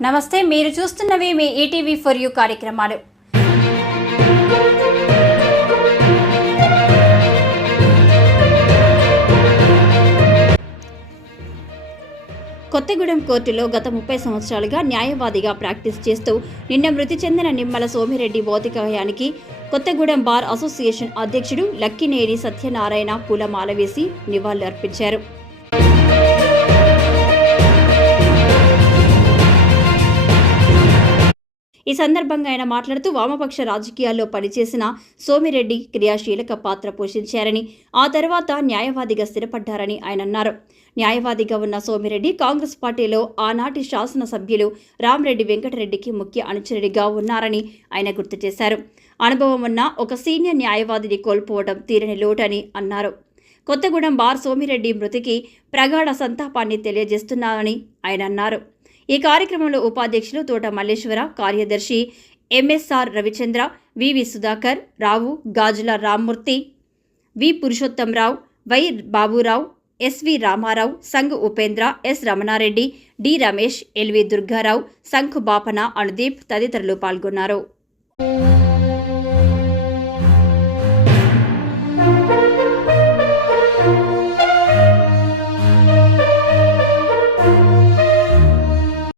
నమస్తే, మీరు చూస్తున్నవి మీ ETV for you కార్యక్రమాలు. కొత్తగూడెం కోర్టులో గత 30 సంవత్సరాలుగా న్యాయవాదిగా ప్రాక్టీస్ చేస్తూ నిన్న మృతి చెందిన నిమ్మల సోమిరెడ్డి భౌతికకాయానికి కొత్తగూడెం బార్ అసోసియేషన్ అధ్యక్షుడు లక్కినేని సత్యనారాయణ పూలమాల వేసి నివాళులు అర్పించారు. ఈ సందర్భంగా ఆయన మాట్లాడుతూ వామపక్ష రాజకీయాల్లో పనిచేసిన సోమిరెడ్డి క్రియాశీలక పాత్ర పోషించారని, ఆ తర్వాత న్యాయవాదిగా స్థిరపడ్డారని ఆయన అన్నారు. న్యాయవాదిగా ఉన్న సోమిరెడ్డి కాంగ్రెస్ పార్టీలో ఆనాటి శాసనసభ్యులు రామరెడ్డి వెంకటరెడ్డికి ముఖ్య అనుచరుడిగా ఉన్నారని ఆయన గుర్తు చేశారు. అనుభవం ఉన్న ఒక సీనియర్ న్యాయవాదిని కోల్పోవడం తీరని లోటని అన్నారు. కొత్తగూడెం బార్ సోమిరెడ్డి మృతికి ప్రగాఢ సంతాపాన్ని తెలియజేస్తున్నారని ఆయన అన్నారు. ఈ కార్యక్రమంలో ఉపాధ్యక్షులు తోట మల్లేశ్వర, కార్యదర్శి MSR Ravichandra, VV Sudhakar Rao, Gajula Rammurthy, V Purushothamrao, Y Baburao, SV Ramarao, Sangh Upendra, S Ramanareddy, D Ramesh, LV Durgarao, Sangh Bapana, Anudeep తదితరులు పాల్గొన్నారు.